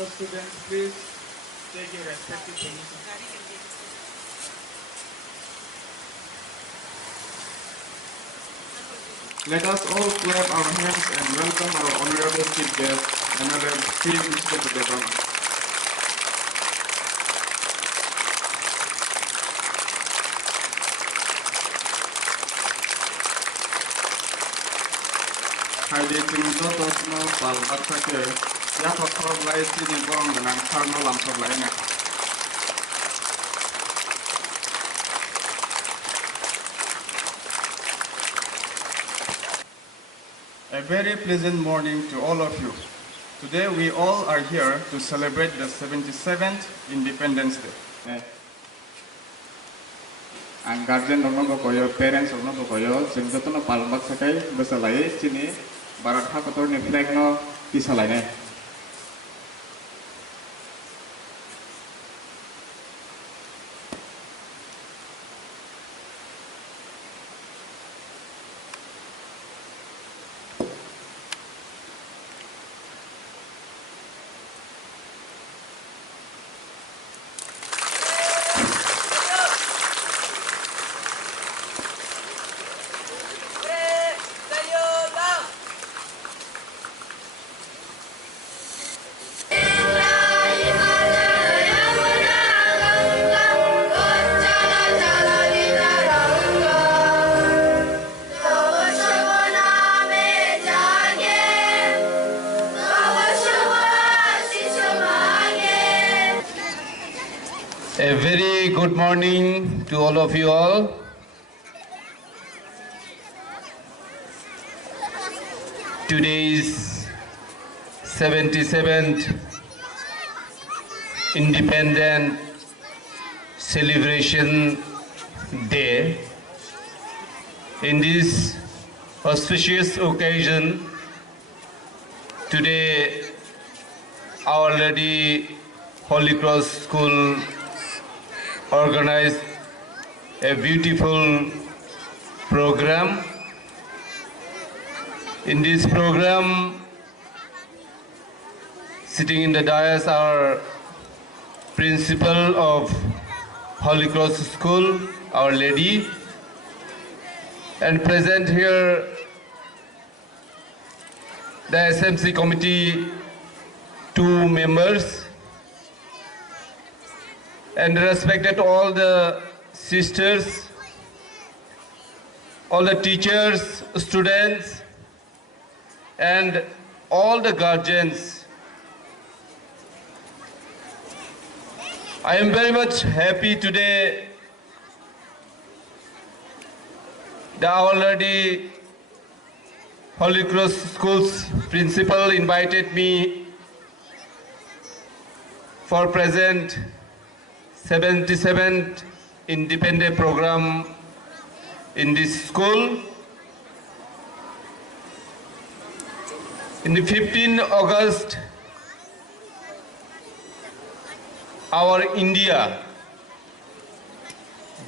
the students, please take your respective position. Let us all clap our hands and welcome our honorable chief guest, Honorable Chief Minister of the Government. Haide Chini Joto no Salbrumno ya Khwlainani Chini Borong Ganang Tharno Lamsogo. A very pleasant morning to all of you. Today we all are here to celebrate the 77th Independence Day. Ang guardian rokno koyo, parents rokno koyo, जों जतनो पालमाक साkai बोसलायै Chini Bharat Hakotorni flag no tisalainai. A very good morning to all of you all. Today is 77th Independent Celebration Day. In this auspicious occasion, today Our Lady Holy Cross School organized a beautiful program. In this program, sitting in the dais are principal of Holy Cross School, Our Lady, and present here the SMC committee 2 members, and respected all the sisters, all the teachers, students, and all the guardians. I am very much happy today that Our Lady Holy Cross School's principal invited me for present 77th Independent program in this school. In the 15th August, our India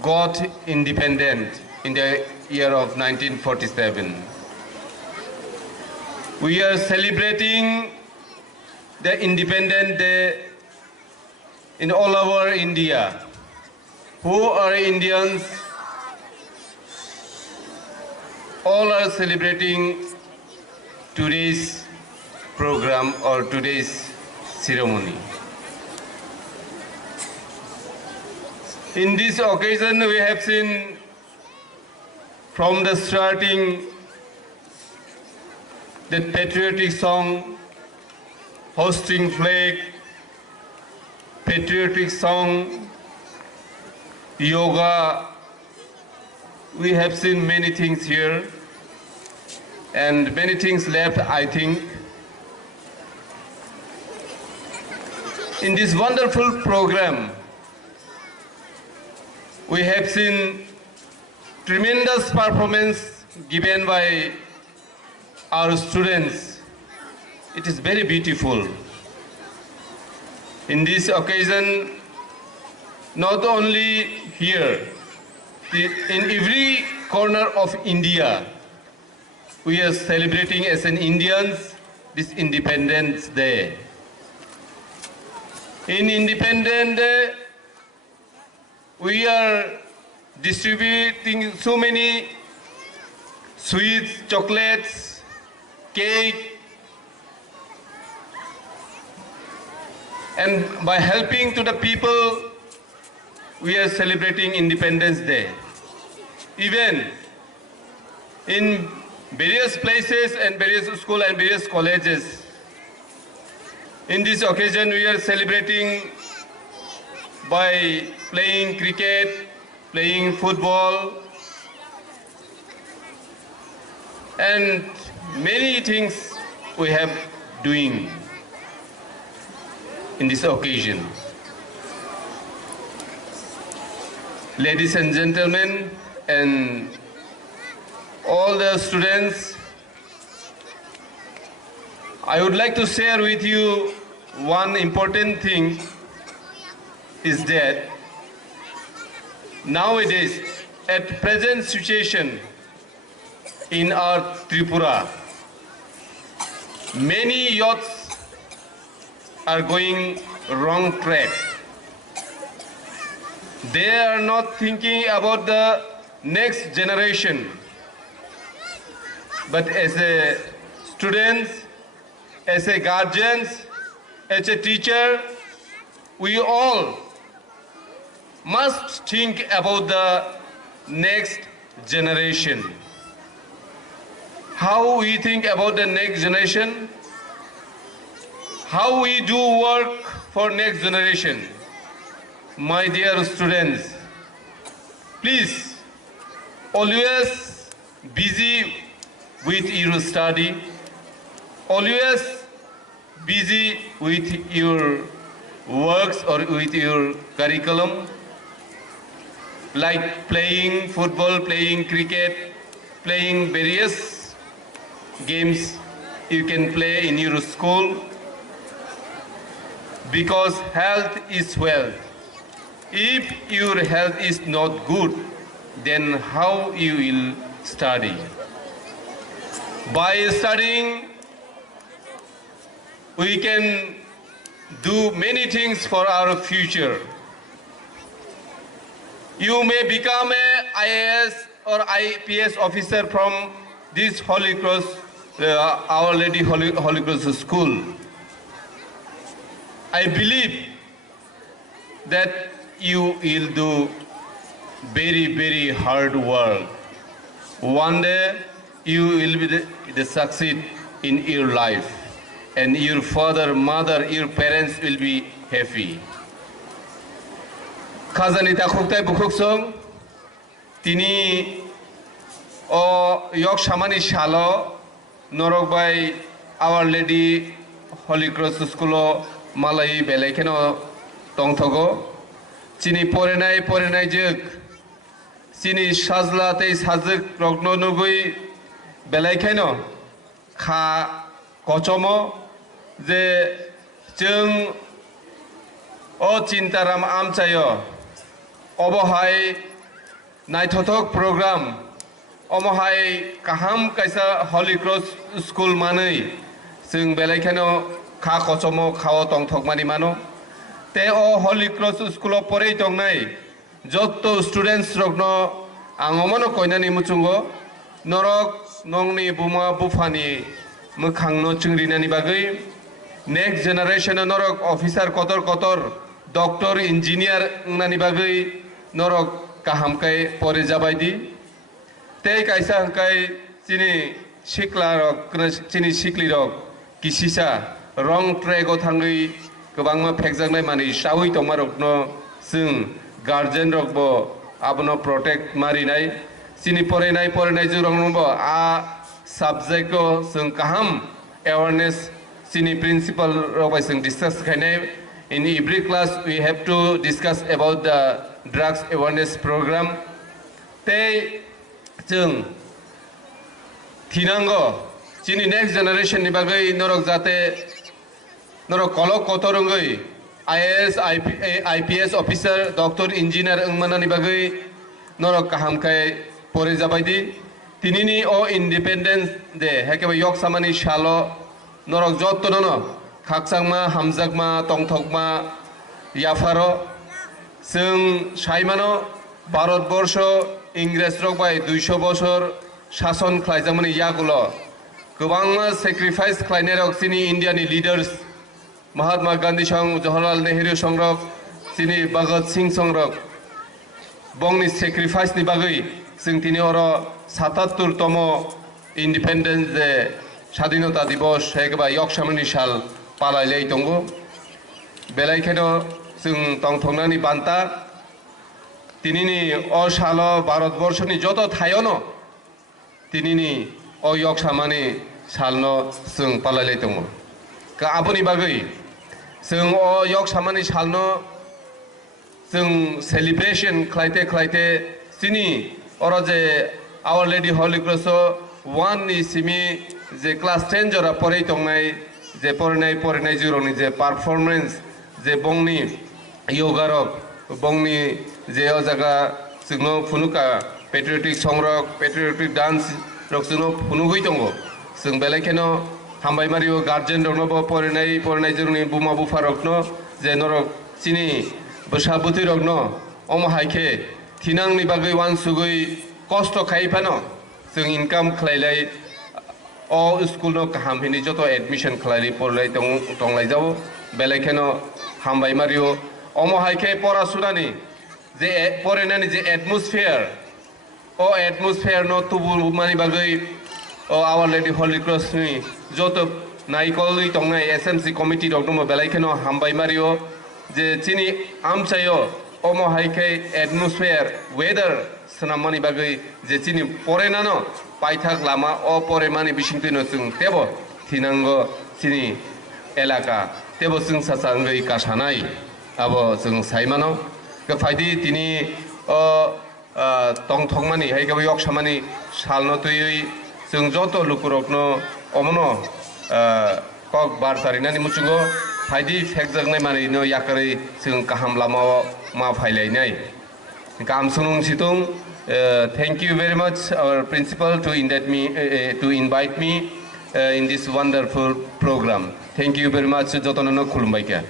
got independent in the year of 1947. We are celebrating the Independence Day in all over India. Who are Indians? All are celebrating today's program or today's ceremony. In this occasion, we have seen from the starting the patriotic song, hosting flag, patriotic song, yoga. We have seen many things here and many things left, I think. In this wonderful program, we have seen tremendous performance given by our students. It is very beautiful. In this occasion, not only here, in every corner of India, we are celebrating as an Indians this Independence Day. In Independence Day, we are distributing so many sweets, chocolates, cake, and by helping to the people, we are celebrating Independence Day. Even in various places and various schools and various colleges, in this occasion we are celebrating by playing cricket, playing football, and many things we have doing in this occasion. Ladies and gentlemen, and all the students, I would like to share with you one important thing is that nowadays, at present situation in our Tripura, many youths are going wrong track. They are not thinking about the next generation. But as a students, as a guardians, as a teacher, we all must think about the next generation. How we think about the next generation? How we do work for next generation? My dear students, please always busy with your study, always busy with your works or with your curriculum, like playing football, playing cricket, playing various games you can play in your school, because health is wealth. If your health is not good, then how you will study? By studying, we can do many things for our future. You may become a IAS or IPS officer from this Holy Cross, Our Lady Holy Cross School. I believe that you will do very, very hard work. One day, you will be the succeed in your life, and your father, mother, your parents will be happy. Khazanita Khuktai Bukhuksong, Tini o Yok Shamani Shalo, Norok by Our Lady Holy Cross School, Malay Belekeno Tongthogo, Chini Porenai Juk, Chini Shazla Teis Hazuk Rogno Nugui Belekeno, Kha Kochomo, the Jung O Chintaram Amchayo, Obohai Naitotok program, Omohai Kaham Kaisa Holy Cross School Manui, Sung Belekeno, Kha Kochomo, Kao Tongtok Manimano, Te O Holy Cross School of Nuknai, Joto students Rogno, Angomano Khwlainani Mochwngwi, Norok, Nongni Buma Bufani, Mwkthang Chungrinani Bagui, next generation Norok officer Kotor, doctor, engineer Nani Bagui, Norok Kahamkai Pore Jabaidi, Te Kaisa Hankai, Chini Shiklarok, Chini Shiklirok, Kisisa, wrong track of Hungry, Kwrwngwi Pekjangnai Mani, Shawi Tomarokno, Sung, Guardian Rokbo, Abono protect Marinai, Chini Porenai Jurongbo, subject Sung Kaham, awareness, Chini principal Robai Sung discuss Khwnaya. In every class, we have to discuss about the drugs awareness program. Te Jung Tinango, Chini next generation Nibagai, Norok Zate, Norok Kolok Kotorungui, IAS, IPS officer, doctor, engineer, Ngmana Nibagai, Norok Kahamkai, Pore Jabaidi, Tinini o Independence Day, Hekeba Yok Samani Shalo, Norok Joto no, Kaksangma, Hamzakma, Tongtokma, याफारो जों साइमानो भारतबर्ष इंग्रेज रक bye 200 बছর शासन खालायजामोन यागुलो गोबां sacrifice खालायनाय रक जोंनि इन्डियानि lidars Mahatma Gandhi सं जवाहरलाल नेहरू संरक जोंनि Bhagat Singh संरक बंनि sacrifice नि बागै जों दिनै अरो 77तम इंडिपेंडेंस डे स्वाधीनता दिवस एबा यक्षामनि साल पालायलाय दंगो बेलायखेनो जों तंथंनानि बान्ता दिनैनि अ सालो भारतबर्षनि जत थायोनो दिनैनि अ यक्षामनि सालनो जों पालायलाय दंगो का आबुनि बागै जों अ यक्षामनि सालनो जों सेलिब्रेशन खालायते जोंनि अरो जे आवर लेडी हली क्रस 1 नि सिमि जे क्लास 10 जरा फराय दंनाय जे फरायनाय जिर'नि जे पारफरमेन्स जे बंनि योगारक बंनि जे जागा जोंनो फुनुका पेट्रियटिक संरक पेट्रियटिक डांस रक जोंनो फुनुगै दङ जों बेलायखेनो हामबायमारियो गार्जेन रकनो फरायनाय जिर'नि बुमा बुफा रकनो जे नरक चिनि बोसा बुथि रकनो अमहायखे थिनांनि बागै वान सुगै कष्ट खायफानो जों इनकाम खालायलाय अ स्कुल नो काहामहिनि जत एडमिशन खालायलि पढ़लाय दंलायजाव बेलायखेनो हामबायमारियो अमहायखे परासुनानि जे फरायनायनि जे एटमॉस्फेयर अ एटमॉस्फेयर नो तुबुमानि बागै अ आवर लेडी हली क्रस नि जत NaiywiTongnairok एसएमसी कमिटी दङ बेलायखेनो हामबायमारियो जे चिनि आमचायो अमहायखे एटमॉस्फेयर वेदर सनामनि बागै जे चिनि फरायनानो पाइथाक लामा अ फरायमानि बिसिंतिनो जों तेबो थिनांगो चिनि एलाका तेबो जों सासांगै कासानाय आबो जों साइमानो गफायदि तिनि अ तंथंमानि हायगो यक्षामानि सालनो तुयै जों जत लुकुरकनो अमनो कक बारतारिनानि मुचुंगो फायदि फेकजोंनाय मानिनो याकरै जों काहाम लामा मा फायलायनाय गामसुनुं सितुं thank you very much our principal to invite me in this wonderful program. Thank you very much. Joto no khulumbaika.